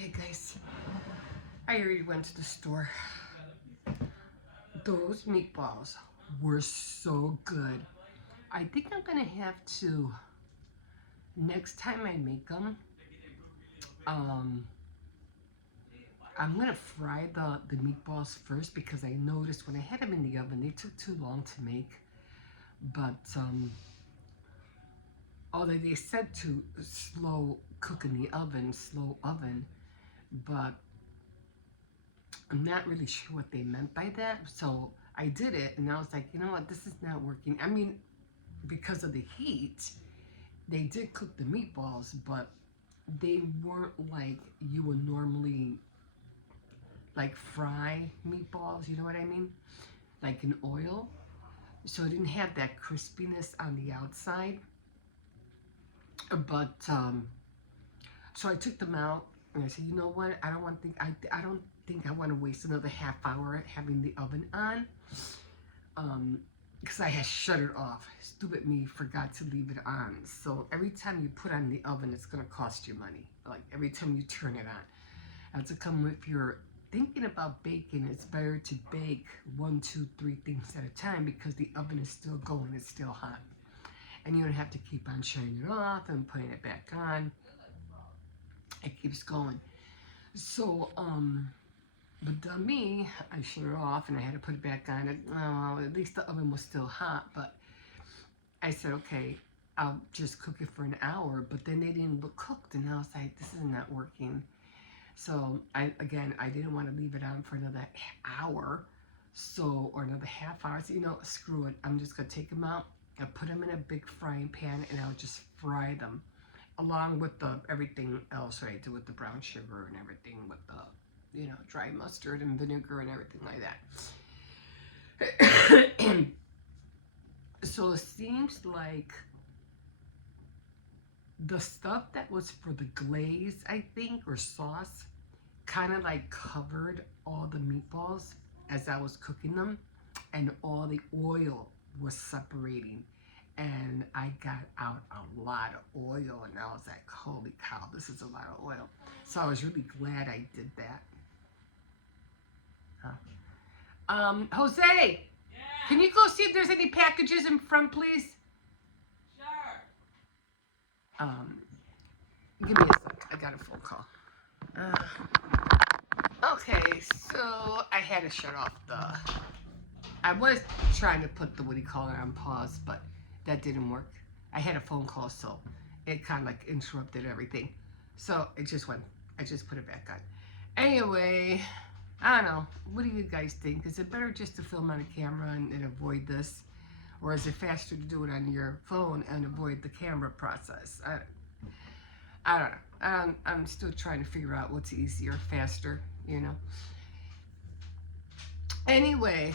Okay, guys, I already went to the store. Those meatballs were so good. I think I'm gonna have to, next time I make them, um, I'm gonna fry the meatballs first because I noticed when I had them in the oven, they took too long to make. But, although they said to slow cook in the oven, slow oven, but I'm not really sure what they meant by that. So I did it and I was like, you know what, this is not working. I mean, because of the heat, they did cook the meatballs, but they weren't like you would normally like fry meatballs, you know what I mean? Like in oil. So it didn't have that crispiness on the outside. But so I took them out and I said, you know what? I don't think I want to waste another half hour having the oven on. Because I had shut it off. Stupid me forgot to leave it on. So every time you put on the oven, it's gonna cost you money. Like every time you turn it on. And to come if you're thinking about baking, it's better to bake 1, 2, 3 things at a time because the oven is still going, it's still hot. And you don't have to keep on shutting it off and putting it back on. It keeps going. So, but me, I shut it off and I had to put it back on. At least the oven was still hot, but I said, okay, I'll just cook it for an hour. But then they didn't look cooked, and I was like, this is not working. So I didn't want to leave it on for another hour, or another half hour. So screw it. I'm just gonna take them out. I put them in a big frying pan, and I'll just fry them, along with everything else that I do with the brown sugar and everything with the dry mustard and vinegar and everything like that. So it seems like the stuff that was for the glaze, I think, or sauce, kind of like covered all the meatballs as I was cooking them, and all the oil was separating. And I got out a lot of oil, and I was like, holy cow, this is a lot of oil. So I was really glad I did that. Jose, yeah. Can you go see if there's any packages in front, please? Sure. Give me a sec. I got a phone call. Okay, so I had to shut off I was trying to put the on pause, but that didn't work. I had a phone call, so it kind of like interrupted everything. So I just put it back on. Anyway, I don't know. What do you guys think? Is it better just to film on a camera and avoid this? Or is it faster to do it on your phone and avoid the camera process? I don't know. I'm still trying to figure out what's easier, faster, Anyway,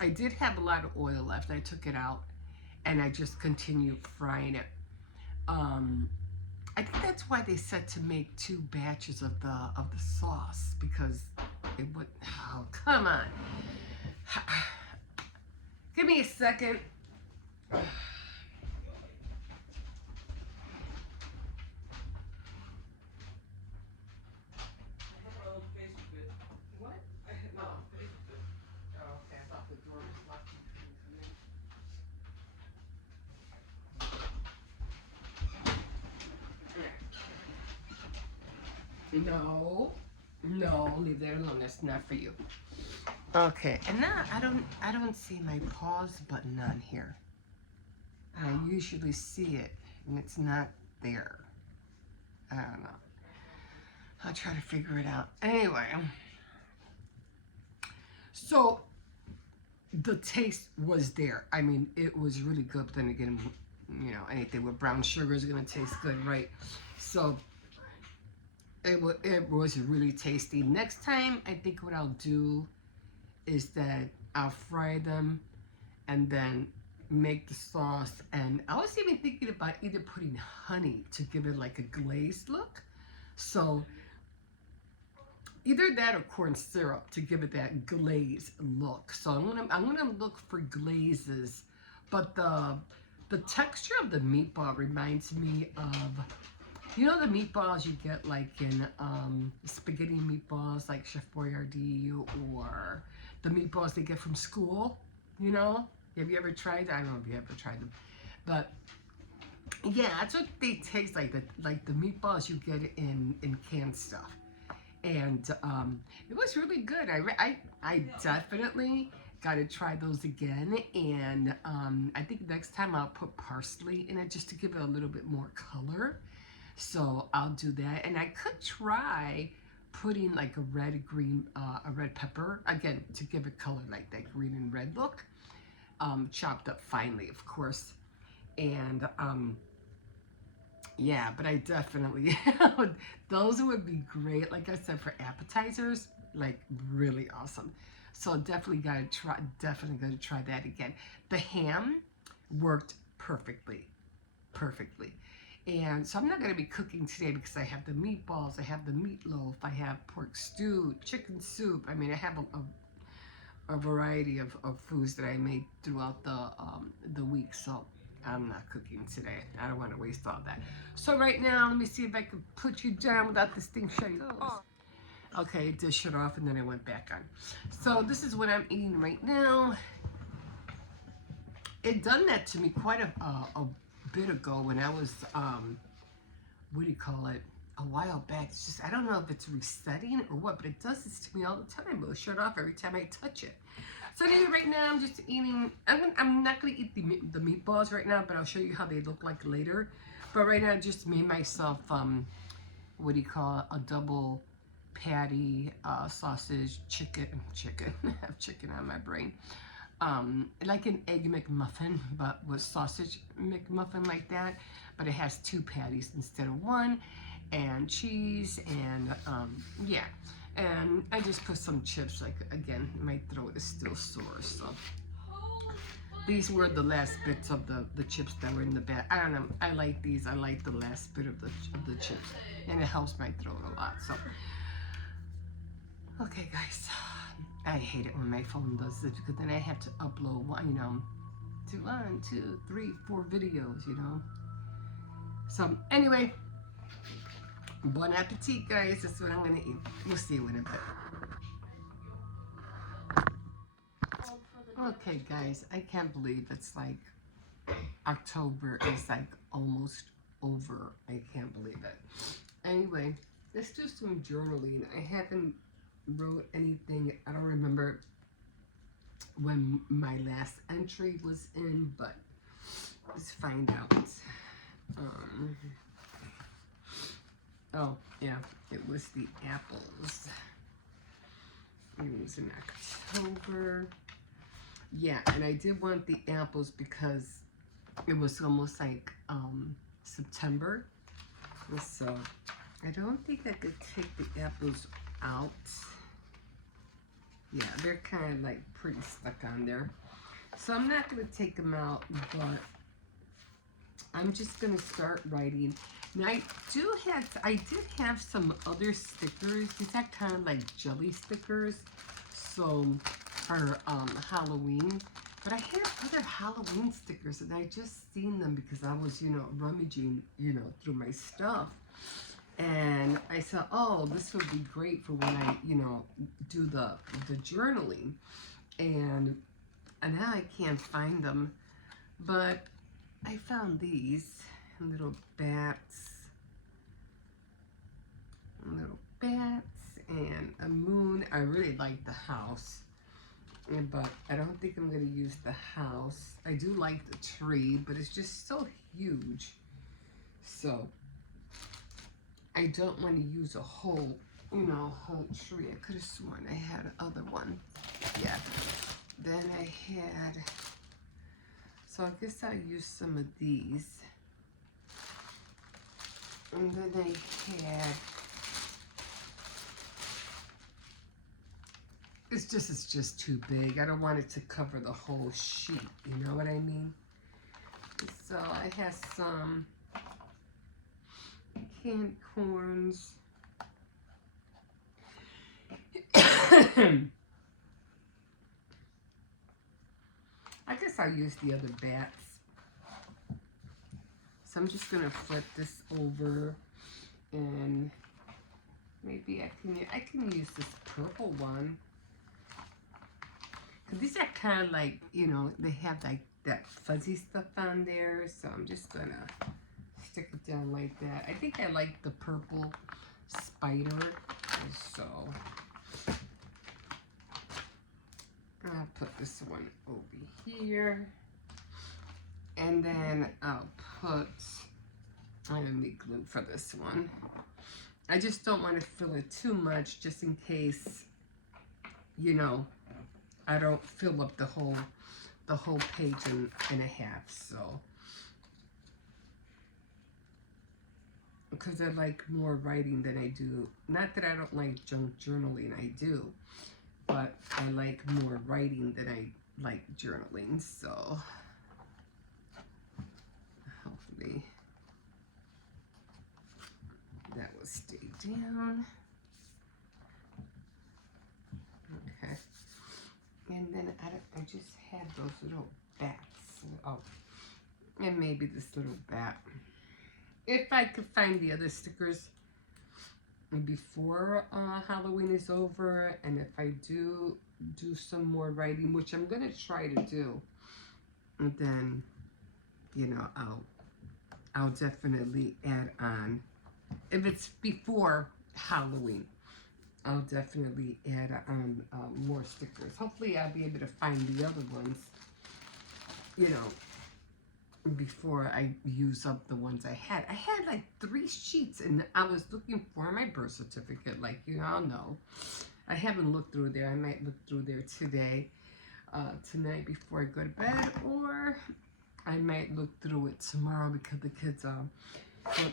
I did have a lot of oil left. I took it out and I just continued frying it. I think that's why they said to make 2 batches of the sauce, because it would. Oh, come on. Give me a second. No, leave that alone. That's not for you. Okay, and now I don't see my pause button on here. I usually see it, and it's not there. I don't know. I'll try to figure it out. Anyway, so the taste was there. I mean, it was really good. But then again, anything with brown sugar is gonna taste good, right? So it was really tasty. Next time, I think what I'll do is that I'll fry them and then make the sauce. And I was even thinking about either putting honey to give it like a glazed look. So either that or corn syrup to give it that glazed look. So I'm gonna look for glazes, but the texture of the meatball reminds me of You know the meatballs you get like in spaghetti meatballs like Chef Boyardee, or the meatballs they get from school, you know? Have you ever tried that? I don't know if you ever tried them. But yeah, that's what they taste like. Like the meatballs you get in canned stuff. And it was really good. I definitely got to try those again. And I think next time I'll put parsley in it just to give it a little bit more color. So I'll do that. And I could try putting like a red pepper, again, to give it color, like that green and red look, chopped up finely, of course. And yeah, but I definitely, those would be great. Like I said, for appetizers, like really awesome. So definitely gotta try that again. The ham worked perfectly, perfectly. And so I'm not gonna be cooking today because I have the meatballs, I have the meatloaf, I have pork stew, chicken soup. I mean, I have a variety of foods that I made throughout the week. So I'm not cooking today. I don't want to waste all that. So right now, let me see if I can put you down without this thing shutting off. Okay, it did shut off and then I went back on. So this is what I'm eating right now. It done that to me quite a bit ago when I was, what do you call it? A while back. It's just, I don't know if it's resetting or what, but it does this to me all the time. It'll shut off every time I touch it. So anyway, right now I'm just eating, I'm not going to eat the meatballs right now, but I'll show you how they look like later. But right now I just made myself, what do you call it, a double patty, sausage, chicken, I have chicken on my brain. Like an egg McMuffin, but with sausage McMuffin like that. But it has 2 patties instead of 1, and cheese, and yeah. And I just put some chips, like, again, my throat is still sore, so. These were the last bits of the chips that were in the bag. I don't know, I like these. I like the last bit of the chips, and it helps my throat a lot, so. Okay, guys. I hate it when my phone does this because then I have to upload one, 1, 2, 3, 4 videos, So anyway, bon appetit, guys. That's what I'm gonna eat. We'll see you in a bit. Okay, guys. I can't believe it's like October is like almost over. I can't believe it. Anyway, let's do some journaling. I haven't wrote anything. I don't remember when my last entry was in, but let's find out. Oh yeah, it was the apples. It was in October. Yeah, and I did want the apples because it was almost like September. So I don't think I could take the apples out. Yeah, they're kind of like pretty stuck on there. So I'm not going to take them out, but I'm just going to start writing. Now I did have some other stickers. These are kind of like jelly stickers. So for Halloween. But I have other Halloween stickers and I just seen them because I was, rummaging, through my stuff. And I thought, oh, this would be great for when I, do the journaling. And now I can't find them. But I found these little bats. And a moon. I really like the house. But I don't think I'm going to use the house. I do like the tree, but it's just so huge. So I don't want to use a whole tree. I could have sworn I had another one. Yeah. Then I had, so I guess I'll use some of these. And then I had, it's just too big. I don't want it to cover the whole sheet. You know what I mean? So I have some canned corns. I guess I'll use the other bats. So I'm just going to flip this over. And maybe I can use this purple one. Cause these are kind of like, you know, they have like that fuzzy stuff on there. So I'm just gonna stick it down like that. I think I like the purple spider. So I'll put this one over here. And then I'll put, I need glue for this one. I just don't want to fill it too much just in case, you know, I don't fill up the whole page and a half. So because I like more writing than I do, not that I don't like junk journaling, I do, but I like more writing than I like journaling. So hopefully that will stay down. Okay. And then I just had those little bats. Oh, and maybe this little bat. If I could find the other stickers before Halloween is over, and if I do some more writing, which I'm gonna try to do, then, you know, I'll definitely add on. If it's before Halloween, I'll definitely add on more stickers. Hopefully I'll be able to find the other ones, you know, before I use up the ones I had. I had like 3 sheets and I was looking for my birth certificate, like you all know. I haven't looked through there. I might look through there today, tonight before I go to bed, or I might look through it tomorrow because the kids, well,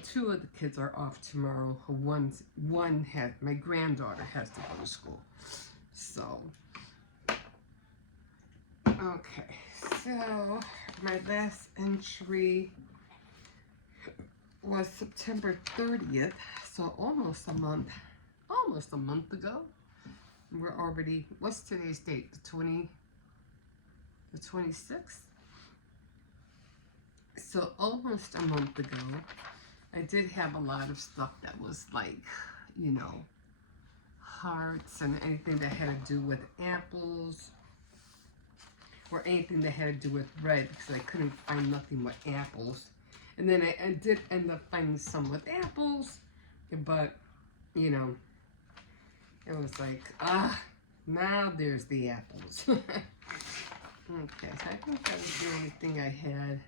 2 of the kids are off tomorrow. My granddaughter has to go to school. So, okay, so my last entry was September 30th, so almost a month ago. We're already, what's today's date? The 26th? So almost a month ago, I did have a lot of stuff that was like, you know, hearts and anything that had to do with apples or anything that had to do with red, because I couldn't find nothing with apples. And then I did end up finding some with apples, but, you know, it was like, now there's the apples. Okay, so I think that was the only thing I had.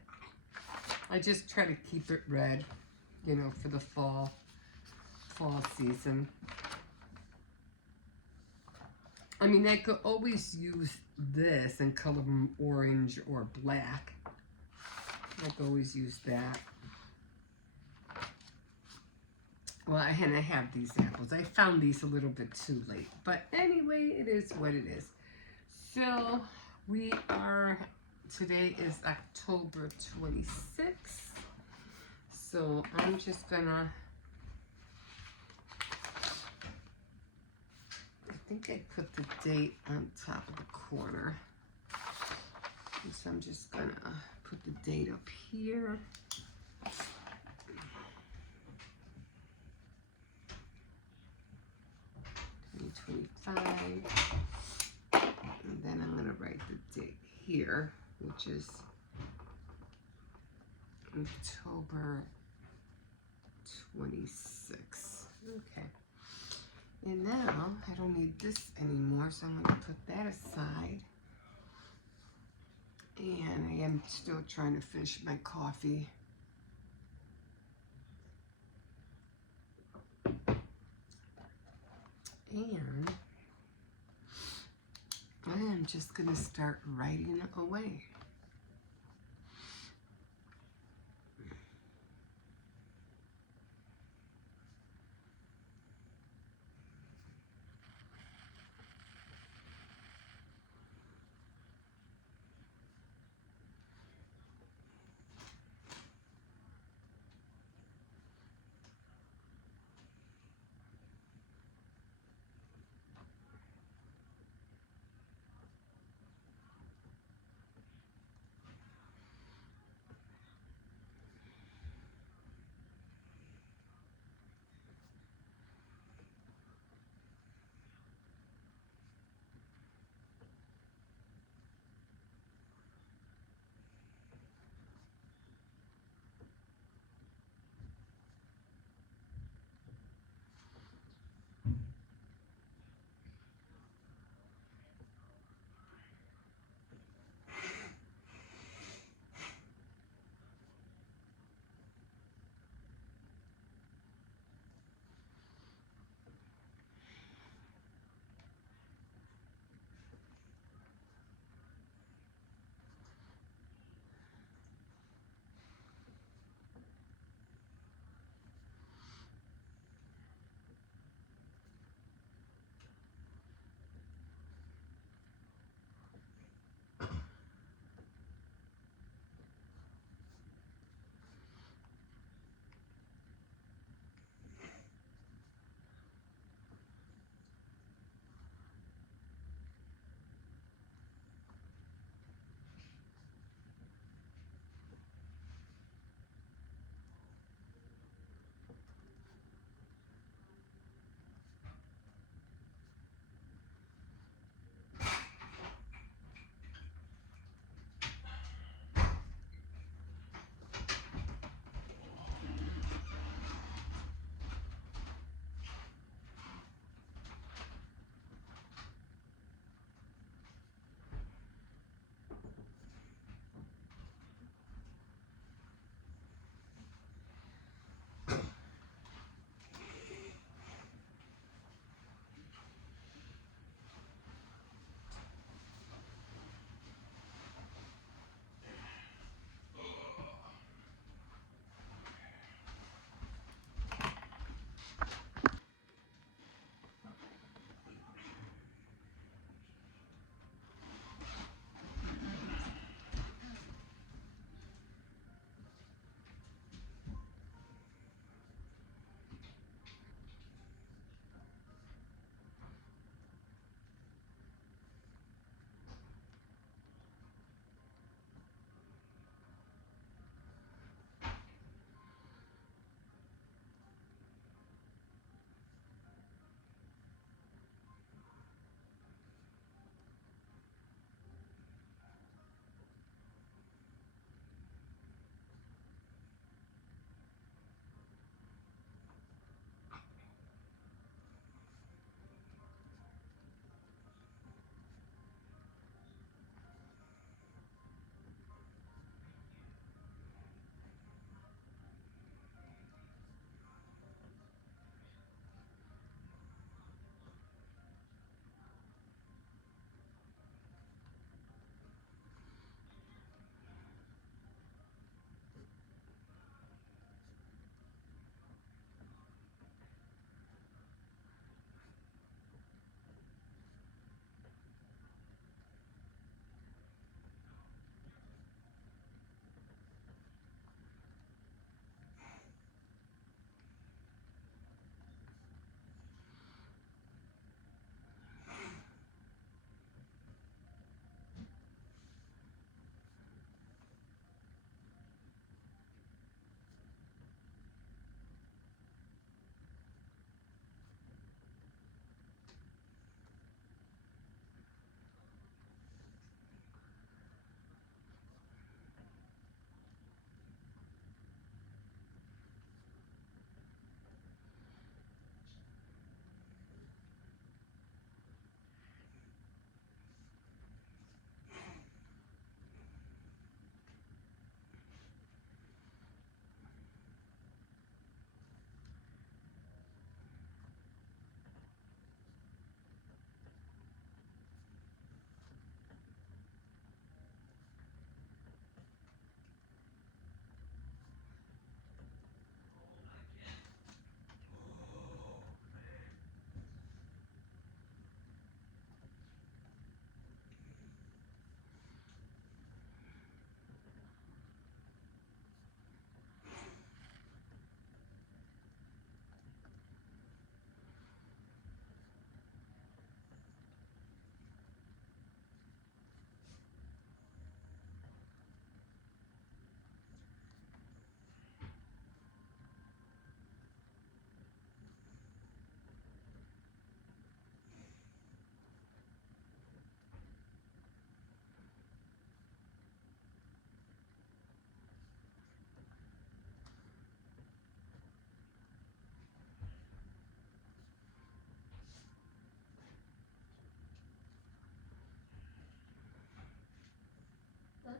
I just try to keep it red, you know, for the fall season. I mean, I could always use this and color them orange or black. I could always use that. Well, I have these apples. I found these a little bit too late. But anyway, it is what it is. So, today is October 26th. So, I'm just gonna, I think I put the date on top of the corner. And so I'm just gonna put the date up here. 2025. And then I'm gonna write the date here, which is October 26th. Okay. And now I don't need this anymore, so I'm going to put that aside. And I am still trying to finish my coffee. And I am just going to start writing away.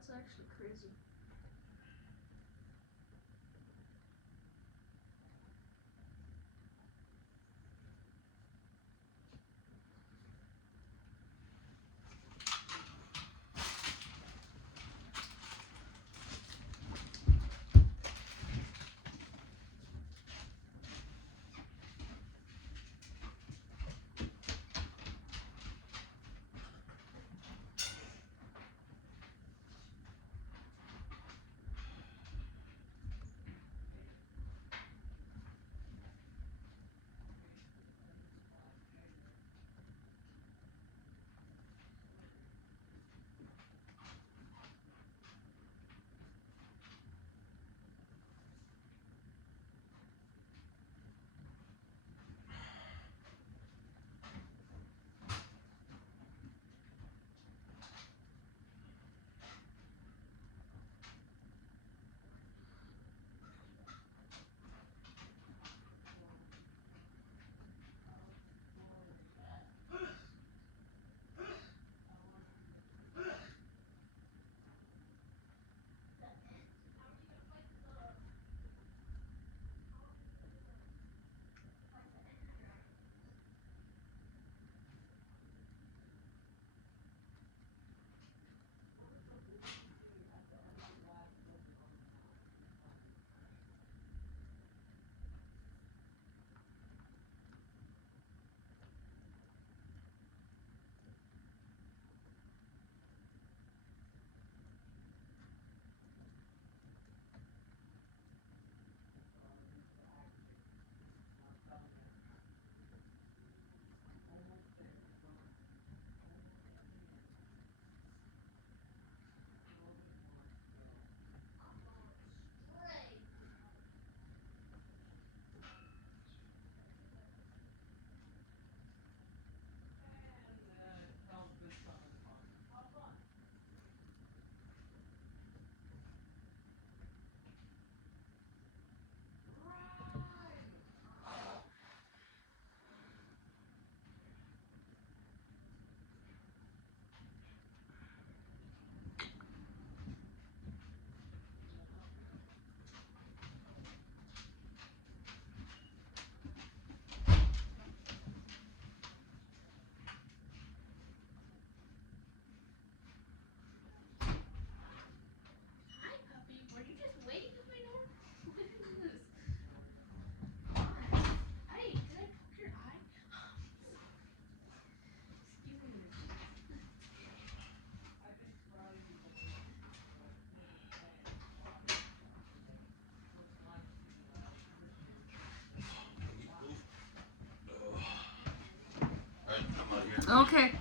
That's actually crazy. Hi, puppy. Were you just waiting at my door? What is this? What? Hey, did I poke your eye? Excuse me. Okay.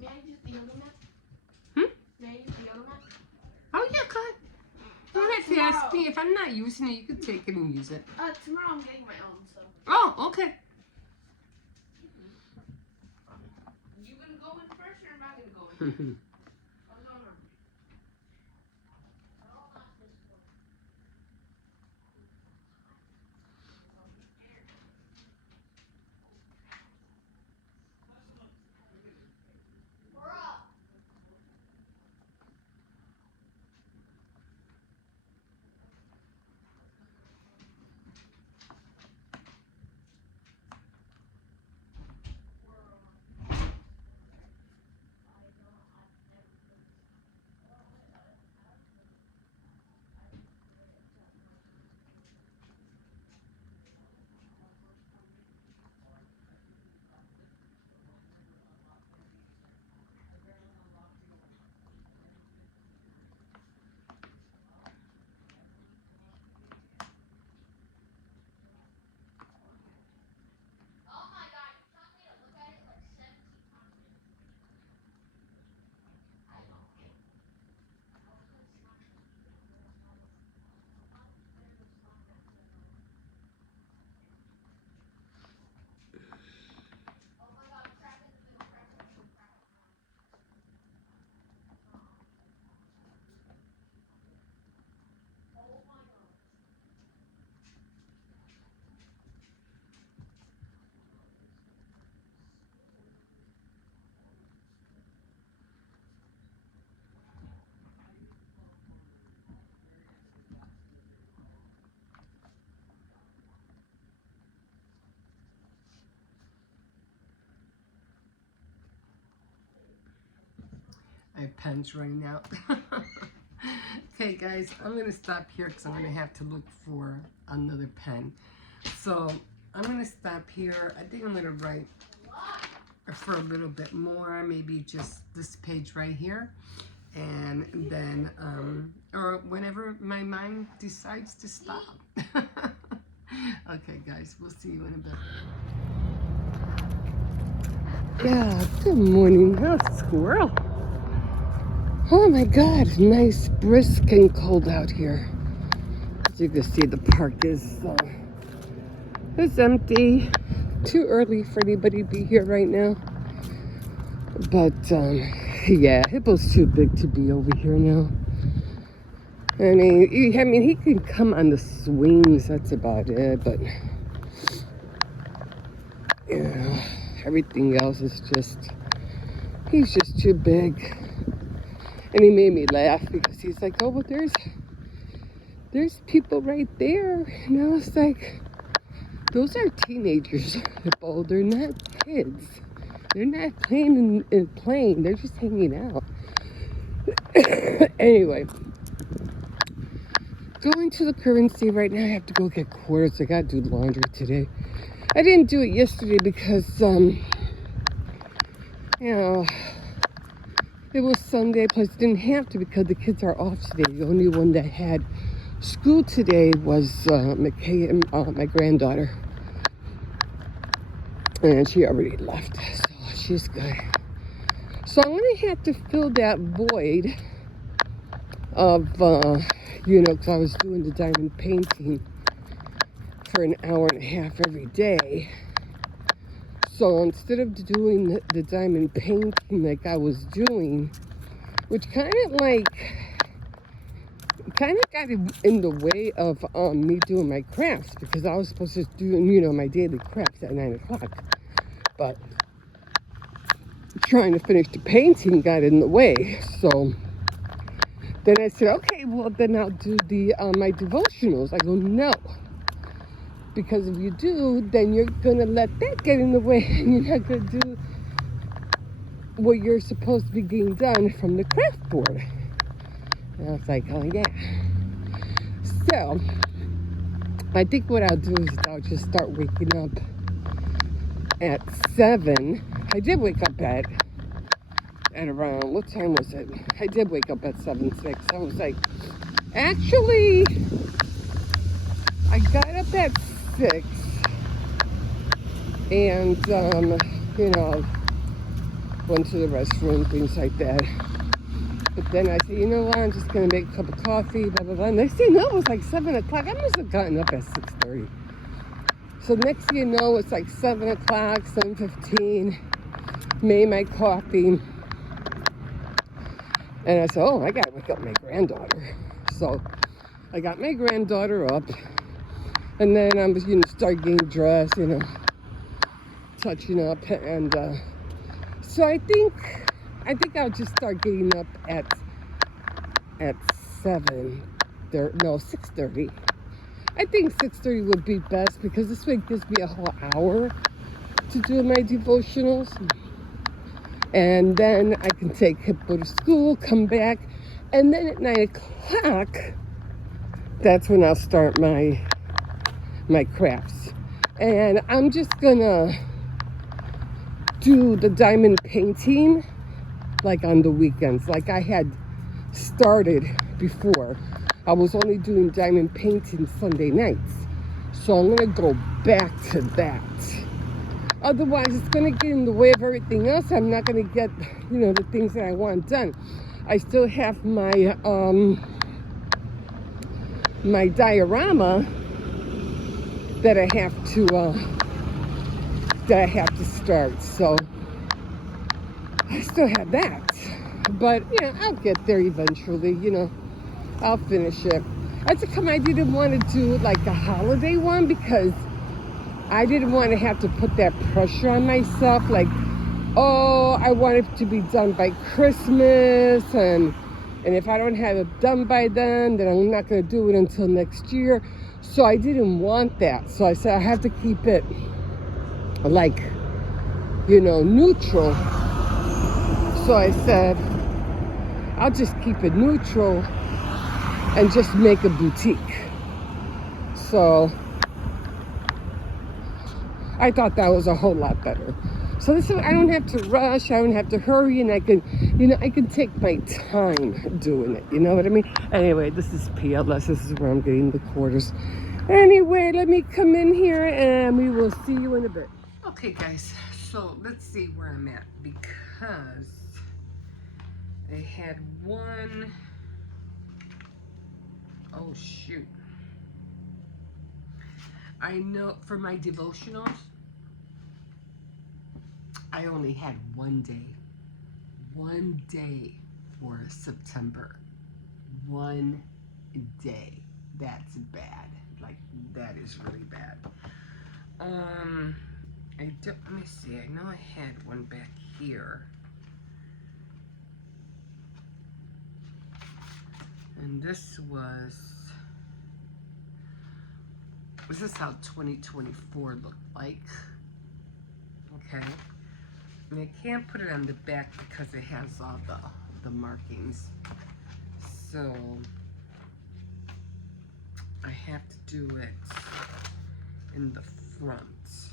May I use the yoga mat? Hmm? May I use the yoga mat? Oh yeah, go ahead. You don't have to ask me. If I'm not using it, you can take it and use it. Tomorrow I'm getting my own, so. Oh, okay. You gonna go in first or am I gonna go in? Mhm. I'm going on. My pen's running out. Okay, guys, I'm going to stop here because I'm going to have to look for another pen. So I'm going to stop here. I think I'm going to write for a little bit more, maybe just this page right here. And then, or whenever my mind decides to stop. Okay, guys, we'll see you in a bit. Yeah, good morning. Oh, squirrel. Oh my God, nice, brisk and cold out here. As you can see, the park is empty. Too early for anybody to be here right now. But yeah, Hippo's too big to be over here now. I mean, he can come on the swings. That's about it. But yeah, everything else is he's just too big. And he made me laugh because he's like, oh, well, there's people right there. And I was like, those are teenagers, Hippo. They're not kids. They're not playing and playing. They're just hanging out. Anyway, going to the currency right now. I have to go get quarters. I got to do laundry today. I didn't do it yesterday because, it It was Sunday, plus didn't have to because the kids are off today. The only one that had school today was McKay and my granddaughter. And she already left, so she's good. So I'm going to have to fill that void of, because I was doing the diamond painting for an hour and a half every day. So instead of doing the diamond painting like I was doing, which kind of got in the way of me doing my crafts, because I was supposed to do, my daily crafts at 9 o'clock. But trying to finish the painting got in the way. So then I said, okay, well, then I'll do the my devotionals. I go, no. Because if you do, then you're going to let that get in the way, and you're not going to do what you're supposed to be getting done from the craft board. And I was like, oh, yeah. So I think what I'll do is I'll just start waking up at 7. I did wake up at around, what time was it? I did wake up at 7:06. I was like, actually, I got up at 6 and, went to the restroom, things like that. But then I said, you know what, I'm just going to make a cup of coffee, blah, blah, blah. And they say, no, it was like 7 o'clock. I must have gotten up at 6:30. So next thing you know, it's like 7 o'clock, 7:15, made my coffee. And I said, oh, I got to wake up my granddaughter. So I got my granddaughter up. And then I was, start getting dressed, touching up. And so I think I'll just start getting up at 6:30. I think 6:30 would be best, because this way it gives me a whole hour to do my devotionals. And then I can take Hippo to school, come back, and then at 9 o'clock, that's when I'll start my crafts. And I'm just gonna do the diamond painting like on the weekends, like I had started before. I was only doing diamond painting Sunday nights, so I'm gonna go back to that. Otherwise, it's going to get in the way of everything else. I'm not going to get, the things that I want done. I still have my my diorama that I have to start. So I still have that. But I'll get there eventually. I'll finish it. That's a come. I didn't want to do like a holiday one, because I didn't want to have to put that pressure on myself, like, oh, I want it to be done by Christmas, and if I don't have it done by then I'm not going to do it until next year. So I didn't want that. So I said I have to keep it like, neutral. So I said I'll just keep it neutral and just make a boutique. So I thought that was a whole lot better. So this way I don't have to rush, I don't have to hurry, and I can take my time doing it. You know what I mean? Anyway, this is PLS. This is where I'm getting the quarters. Anyway, let me come in here and we will see you in a bit. Okay, guys. So let's see where I'm at, because I had one. Oh, shoot. I know for my devotionals, I only had one day for September. One day. That's bad. Like, that is really bad. Let me see. I know I had one back here. And this is how 2024 looked like. Okay. And I can't put it on the back because it has all the markings. So I have to do it in the front.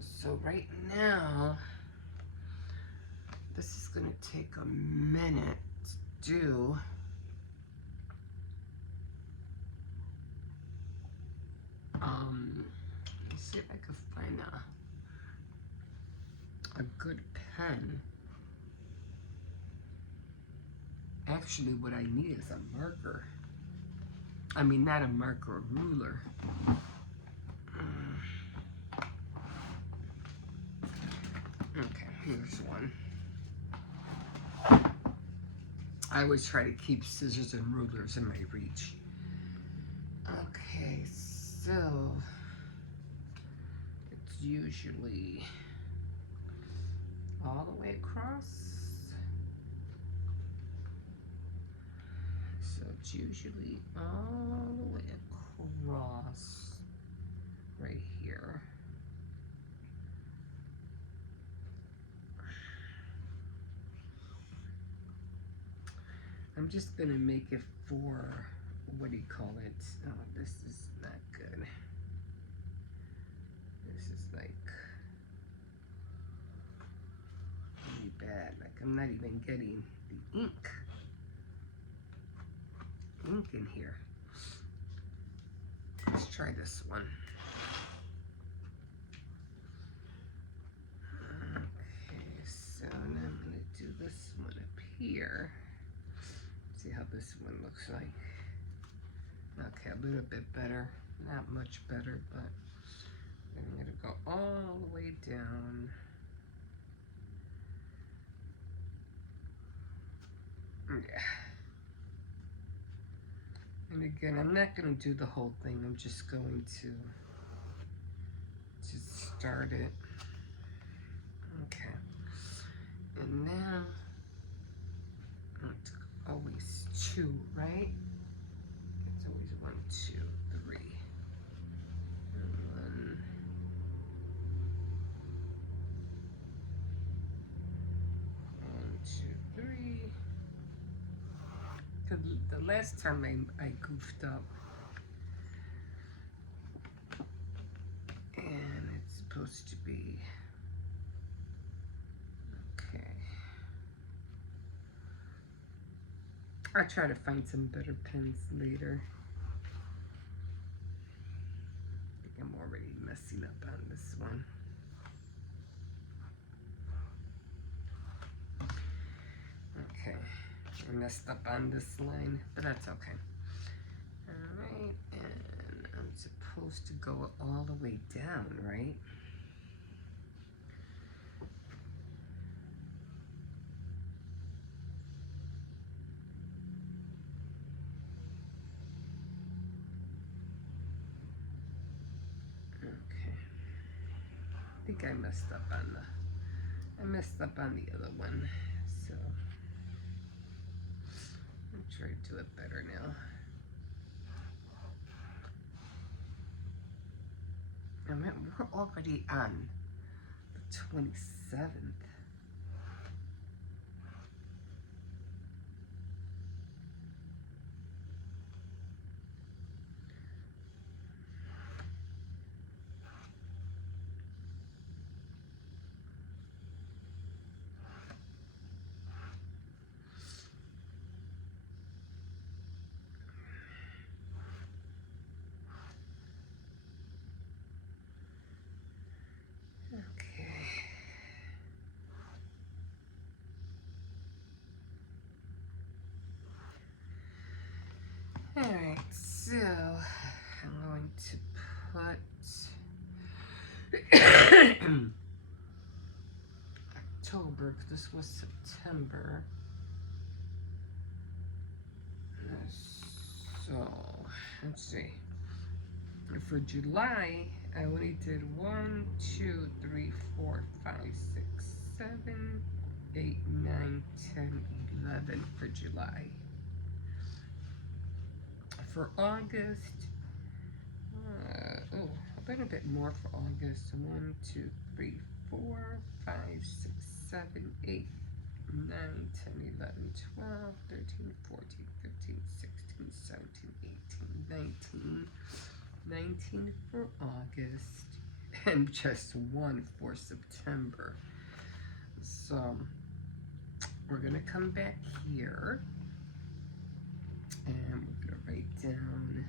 So right now, this is going to take a minute to do. Let's see if I can find a good pen. Actually, what I need is a marker. I mean, not a marker, a ruler. Okay, here's one. I always try to keep scissors and rulers in my reach. Okay, so it's usually all the way across. So it's usually all the way across right here. I'm just gonna make it for, what do you call it? Oh, this is not good. This is like really bad. Like I'm not even getting the ink in here. Let's try this one. Okay, so now I'm gonna do this one up here. See how this one looks like. Okay, a little bit better. Not much better, but I'm gonna go all the way down. Yeah. And again, I'm not gonna do the whole thing. I'm just going to start it. Okay. And now, it's always 2, right? It's always 1, 2, 3. And 1. 1, 2, 3. The last time I goofed up. And it's supposed to be, okay. I'll try to find some better pens later. I think I'm already messing up on this one. Okay, I messed up on this line, but that's okay. Alright, and I'm supposed to go all the way down, right? Okay. I think I messed up on the other one, so I'll try to do it better now. I mean, we're already on the 27th. Alright, so I'm going to put October, because this was September. So, let's see. For July, I only did 1, 2, 3, 4, 5, 6, 7, 8, 9, 10, 11 for July. For August, a little bit more for August. 1, 2, 3, 4, 5, 6, 7, 8, 9, 10, 11, 12, 13, 14, 15, 16, 17, 18, 19 for August, and just 1 for September. So we're going to come back here and we're going to write down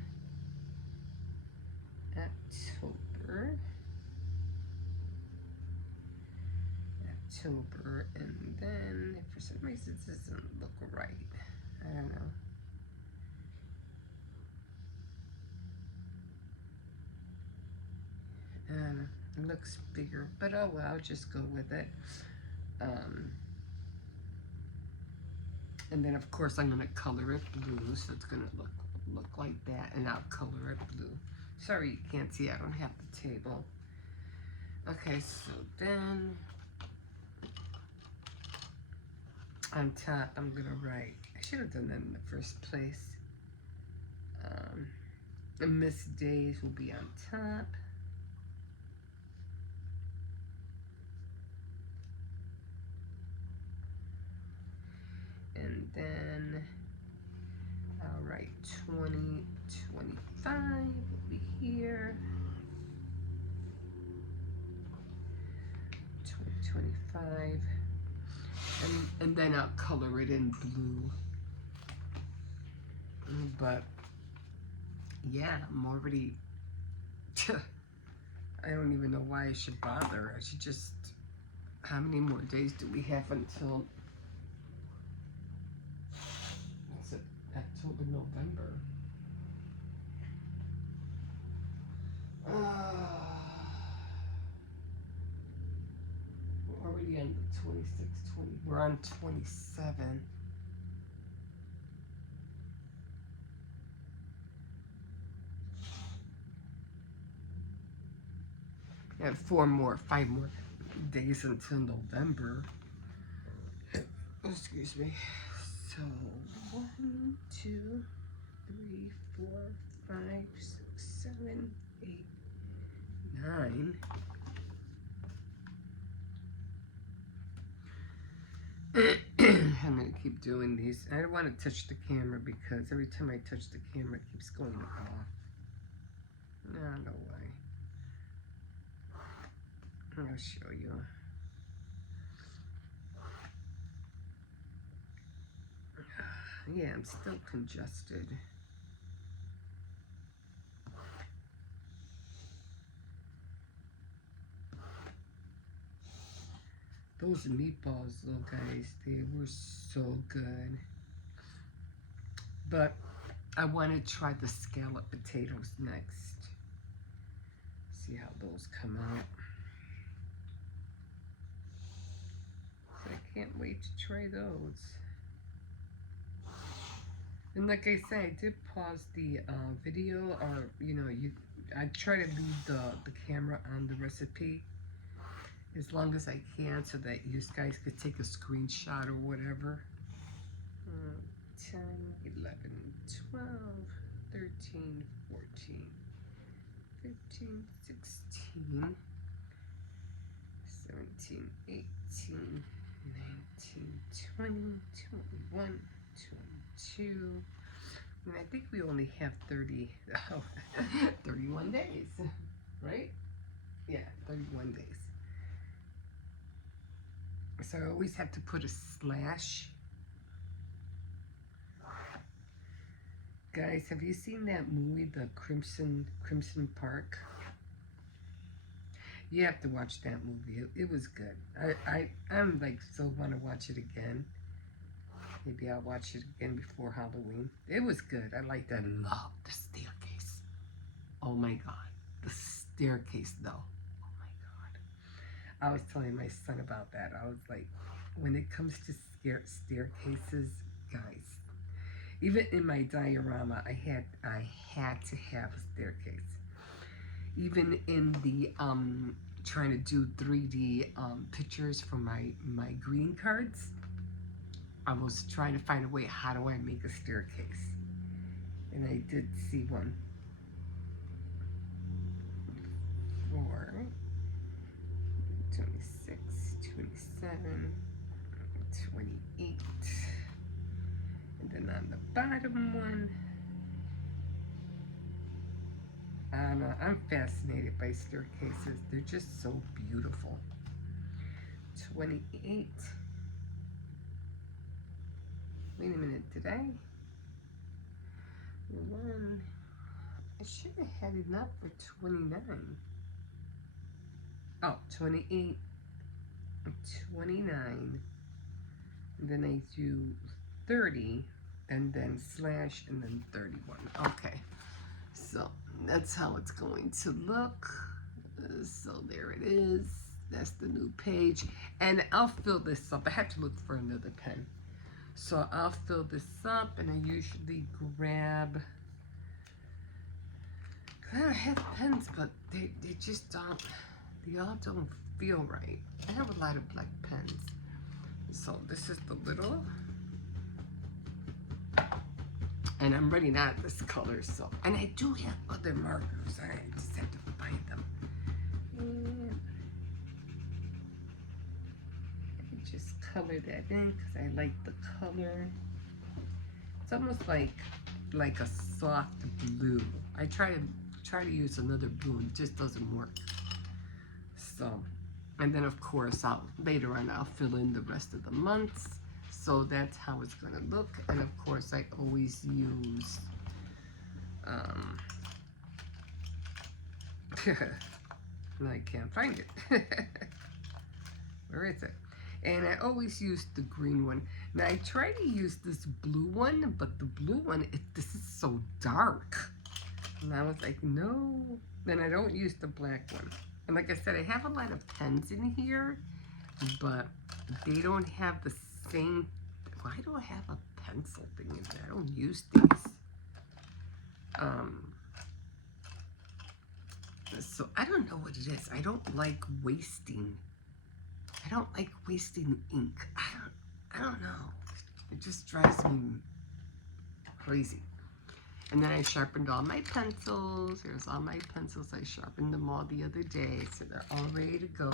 October, and then if for some reason this doesn't look right, I don't know. It looks bigger, but oh well, I'll just go with it. And then of course I'm gonna color it blue, so it's gonna look like that, and I'll color it blue. Sorry you can't see, I don't have the table. Okay, so then on top I'm gonna write, I should have done that in the first place. Missed days will be on top. And then I'll write 2025 will be here. 2025. And then I'll color it in blue. But yeah, I'm already I don't even know why I should bother. I should just, how many more days do we have until, what's it, October, November? We're already on the 26, 20, we're on 27. I have 5 more days until November. Oh, excuse me. So 1, 2, 3, 4, 5, 6, 7, 8, 9. I'm gonna keep doing these. I don't want to touch the camera because every time I touch the camera, it keeps going off. No way. I'll show you. Yeah, I'm still congested. Those meatballs, little guys, they were so good. But I want to try the scallop potatoes next. See how those come out. So I can't wait to try those. And like I said, I did pause the video, or I try to leave the camera on the recipe as long as I can, so that you guys could take a screenshot or whatever. 10, 11, 12, 13, 14, 15, 16, 17, 18, 19, 20, 21, 22. And I think we only have 31 days, right? Yeah, 31 days. So I always have to put a slash. Guys, have you seen that movie, the Crimson Park? You have to watch that movie. It was good. I'm like so want to watch it again. Maybe I'll watch it again before Halloween. It was good. I liked that. I love the staircase. Oh my God. The staircase though. Oh my God. I was telling my son about that. I was like, when it comes to staircases, guys, even in my diorama, I had to have a staircase. Even in the trying to do 3D pictures for my green cards, I was trying to find a way, how do I make a staircase? And I did see one for 26, 27, 28. And then on the bottom one, I don't know, I'm fascinated by staircases. They're just so beautiful. 28. Wait a minute, did I? One. I should have had enough for 29. Oh, 28, 29. And then I do 30, and then slash, and then 31. Okay, so that's how it's going to look. So there it is. That's the new page. And I'll fill this up. I have to look for another pen. So I'll fill this up, and I usually grab, I have pens, but they just don't, they all don't feel right. I have a lot of black pens. So this is the little, and I'm running out of this color, so, and I do have other markers. I just have to find them. And I just color that in because I like the color. It's almost like a soft blue. I try to use another blue and it just doesn't work. So, and then of course later on I'll fill in the rest of the months. So that's how it's gonna look. And of course I always use no, I can't find it. Where is it? And I always use the green one. Now I try to use this blue one, but the blue one, this is so dark. And I was like, no. Then I don't use the black one. And like I said, I have a lot of pens in here, but they don't have the same. Why do I have a pencil thing in there? I don't use these. So I don't know what it is. I don't like wasting. I don't like wasting ink. I don't know. It just drives me crazy. And then I sharpened all my pencils. Here's all my pencils. I sharpened them all the other day, so they're all ready to go.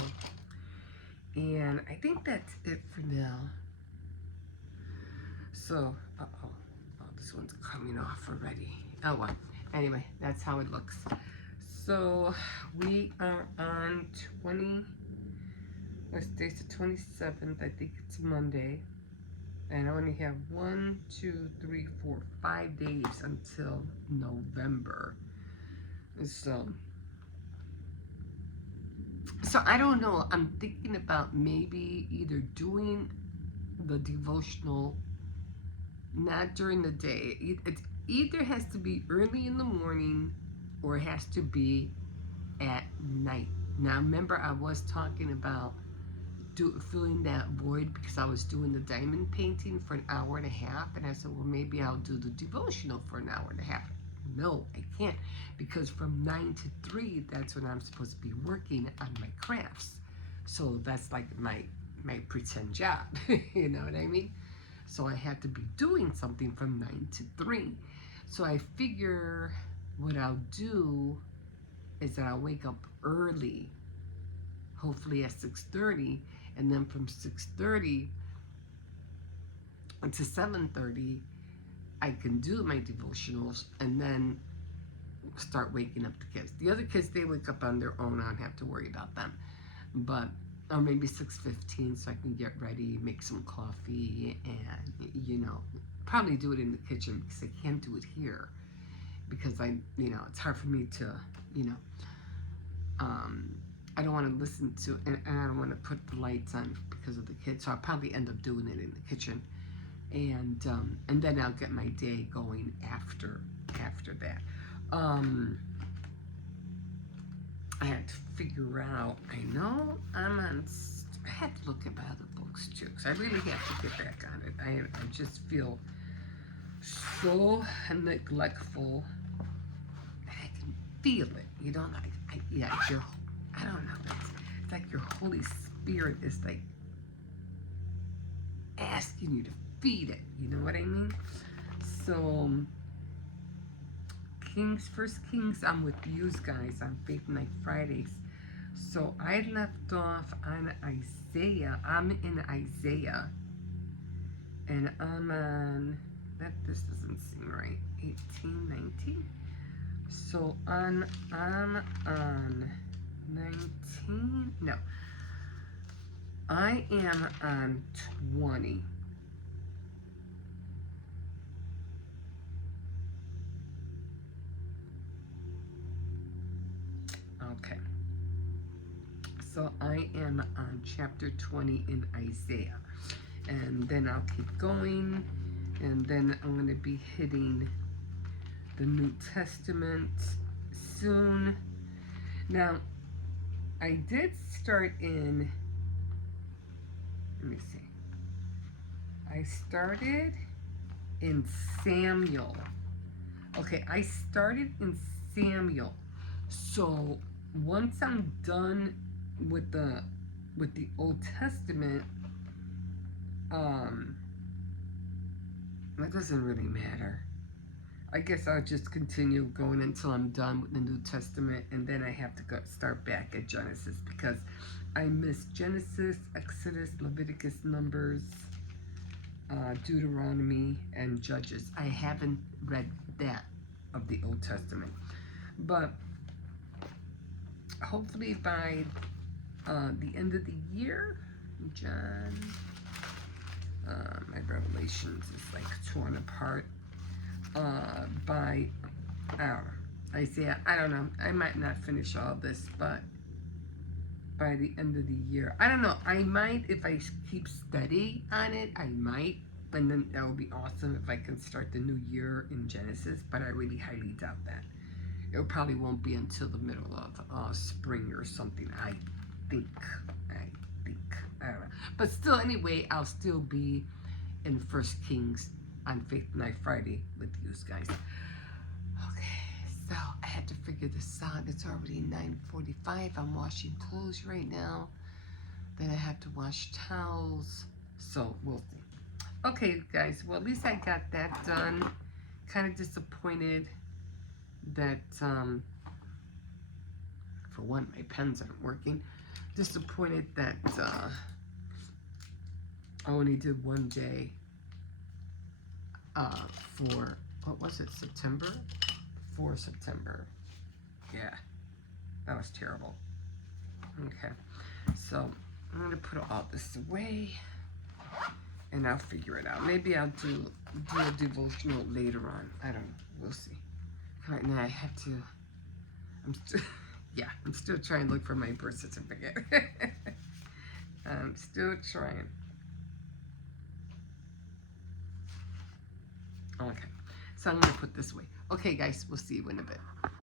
And I think that's it for now. So, oh, this one's coming off already. Oh well. Anyway, that's how it looks. So we are on 20. What's today's the 27th? I think it's Monday. And I only have 1, 2, 3, 4, 5 days until November. So I don't know. I'm thinking about maybe either doing the devotional not during the day. It either has to be early in the morning or it has to be at night. Now remember I was talking about filling that void because I was doing the diamond painting for an hour and a half, and I said, well, maybe I'll do the devotional for an hour and a half. No, I can't, because from 9 to 3, that's when I'm supposed to be working on my crafts. So that's like my pretend job. You know what I mean? So I had to be doing something from 9 to 3. So I figure what I'll do is that I'll wake up early, hopefully at 6:30, and then from 6:30 to 7:30, I can do my devotionals and then start waking up the kids. The other kids, they wake up on their own. I don't have to worry about them. But, or maybe 6:15 so I can get ready, make some coffee, and, probably do it in the kitchen because I can't do it here. Because it's hard for me to, I don't want to listen to, and I don't want to put the lights on because of the kids. So I'll probably end up doing it in the kitchen, and then I'll get my day going after that. I had to figure out. I know I had to look at my other books too, because I really have to get back on it. I just feel so neglectful. I can feel it. I don't know. It's like your Holy Spirit is like asking you to feed it. You know what I mean? So, First Kings, I'm with you guys on Faith Night Fridays. So I left off on Isaiah. I'm in Isaiah, and I'm on. This doesn't seem right. 18, 19. So I'm on 19. No, I am on 20. So I am on chapter 20 in Isaiah. And then I'll keep going. And then I'm going to be hitting the New Testament soon. Now, I did start in, let me see. I started in Samuel. Okay, I started in Samuel. So once I'm done with the Old Testament, that doesn't really matter. I guess I'll just continue going until I'm done with the New Testament, and then I have to start back at Genesis because I missed Genesis, Exodus, Leviticus, Numbers, Deuteronomy, and Judges. I haven't read that of the Old Testament, but hopefully by the end of the year, John, my Revelations is like torn apart. By Isaiah, I don't know. I might not finish all this, but by the end of the year, I don't know. I might if I keep steady on it. I might, and then that would be awesome if I can start the new year in Genesis. But I really highly doubt that. It probably won't be until the middle of spring or something. I think. I don't know. But still, anyway, I'll still be in First Kings on Faith Night Friday with you guys. Okay, so I had to figure this out. It's already 9:45. I'm washing clothes right now. Then I have to wash towels. So we'll see. Okay, guys. Well, at least I got that done. Kind of disappointed that, for one, my pens aren't working. Disappointed that I only did one day. For, what was it, September? For September. Yeah, that was terrible. Okay, so I'm going to put all this away, and I'll figure it out. Maybe I'll do a devotional later on. I don't know. We'll see. Right now I have to, I'm still trying to look for my birth certificate. I'm still trying. Okay, so I'm going to put this away. Okay, guys, we'll see you in a bit.